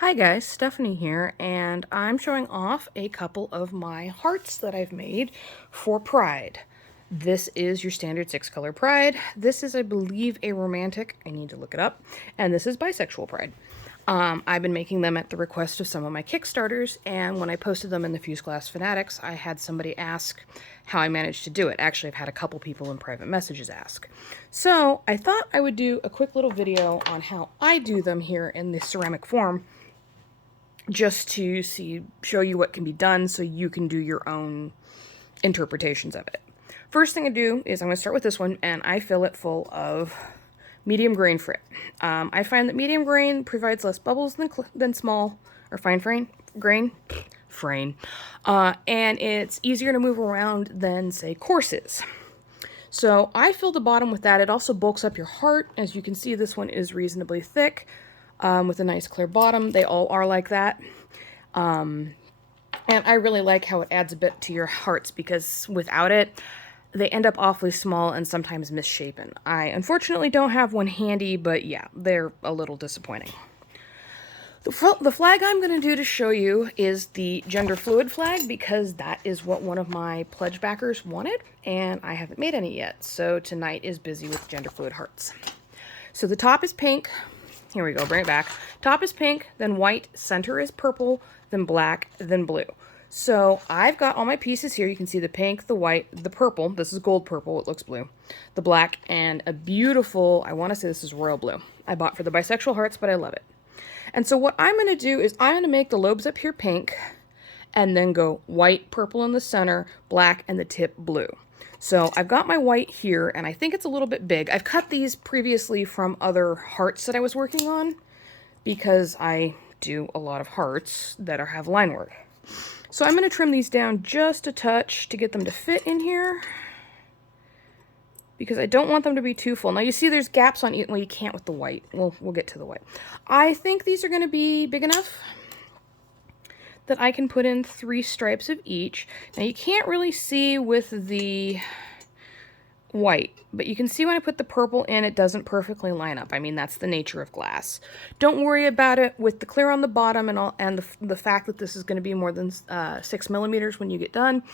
Hi guys, Stephanie here, and I'm showing off a couple of my hearts that I've made for Pride. This is your standard 6-color Pride. This is, I believe, a romantic. I need to look it up. And this is bisexual Pride. I've been making them at the request of some of my Kickstarters, and when I posted them in the Fuse Glass Fanatics, I had somebody ask how I managed to do it. Actually, I've had a couple people in private messages ask. So I thought I would do a quick little video on how I do them here in the ceramic form, just to show you what can be done so you can do your own interpretations of it. First thing I do is I'm going to start with this one, and I fill it full of medium grain frit. I find that medium grain provides less bubbles than small or fine grain, and it's easier to move around than, say, coarse is. So I fill the bottom with that. It also bulks up your heart. As you can see, this one is reasonably thick, with a nice clear bottom. They all are like that. And I really like how it adds a bit to your hearts, because without it, they end up awfully small and sometimes misshapen. I unfortunately don't have one handy, but yeah, they're a little disappointing. The flag I'm going to do to show you is the gender fluid flag, because that is what one of my pledge backers wanted, and I haven't made any yet, so tonight is busy with gender fluid hearts. So the top is pink. Here we go, bring it back. Top is pink, then white, center is purple, then black, then blue. So I've got all my pieces here. You can see the pink, the white, the purple. This is gold purple, it looks blue. The black, and a beautiful, I want to say this is royal blue. I bought for the bisexual hearts, but I love it. And so what I'm going to do is I'm going to make the lobes up here pink, and then go white, purple in the center, black, and the tip blue. So I've got my white here, and I think it's a little bit big. I've cut these previously from other hearts that I was working on, because I do a lot of hearts that have line work. So I'm going to trim these down just a touch to get them to fit in here, because I don't want them to be too full. Now you see there's gaps on it. Well, you can't with the white. We'll get to the white. I think these are going to be big enough that I can put in 3 stripes of each. Now you can't really see with the white, but you can see when I put the purple in, it doesn't perfectly line up. I mean, that's the nature of glass. Don't worry about it with the clear on the bottom and the fact that this is going to be more than 6 millimeters when you get done,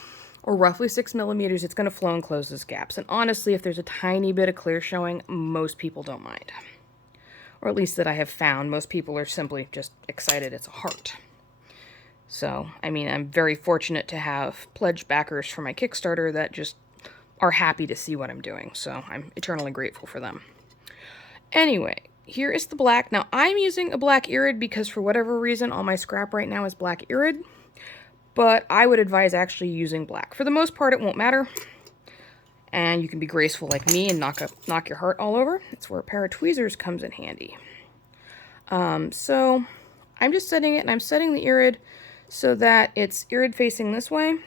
or roughly 6 millimeters. It's going to flow and close those gaps. And honestly, if there's a tiny bit of clear showing, most people don't mind. Or at least that I have found. Most people are simply just excited it's a heart. So, I mean, I'm very fortunate to have pledge backers for my Kickstarter that just are happy to see what I'm doing. So I'm eternally grateful for them. Anyway, here is the black. Now, I'm using a black irid because for whatever reason, all my scrap right now is black irid. But I would advise actually using black. For the most part, it won't matter. And you can be graceful like me and knock your heart all over. That's where a pair of tweezers comes in handy. So I'm just setting it, and I'm setting the irid so that it's irid facing this way,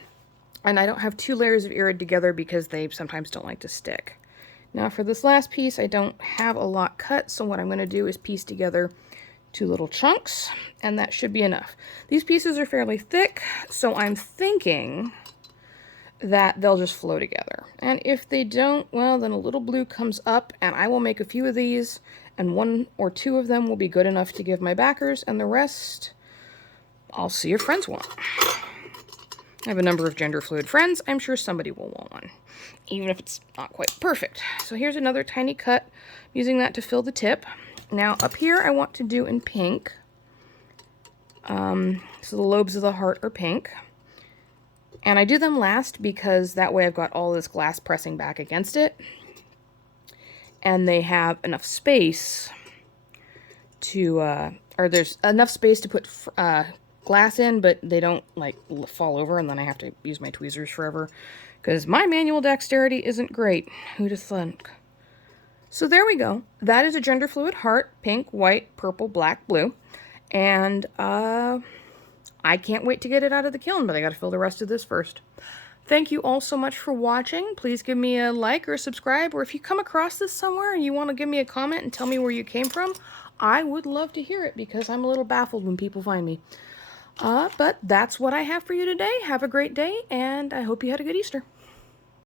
and I don't have 2 layers of irid together because they sometimes don't like to stick. Now for this last piece, I don't have a lot cut, so what I'm going to do is piece together 2 little chunks, and that should be enough. These pieces are fairly thick, so I'm thinking that they'll just flow together. And if they don't, well, then a little blue comes up, and I will make a few of these, and 1 or 2 of them will be good enough to give my backers, and the rest I'll see your friends want. I have a number of gender fluid friends. I'm sure somebody will want one, even if it's not quite perfect. So here's another tiny cut, I'm using that to fill the tip. Now up here I want to do in pink. So the lobes of the heart are pink. And I do them last because that way I've got all this glass pressing back against it. And they have enough space to, or there's enough space to put glass in, but they don't like fall over, and then I have to use my tweezers forever because my manual dexterity isn't great. Who'd have thunk? So there we go. That is a gender fluid heart, pink, white, purple, black, blue, and I can't wait to get it out of the kiln, but I got to fill the rest of this first. Thank you all so much for watching. Please give me a like or a subscribe, or if you come across this somewhere and you want to give me a comment and tell me where you came from, I would love to hear it because I'm a little baffled when people find me. But that's what I have for you today. Have a great day, and I hope you had a good Easter.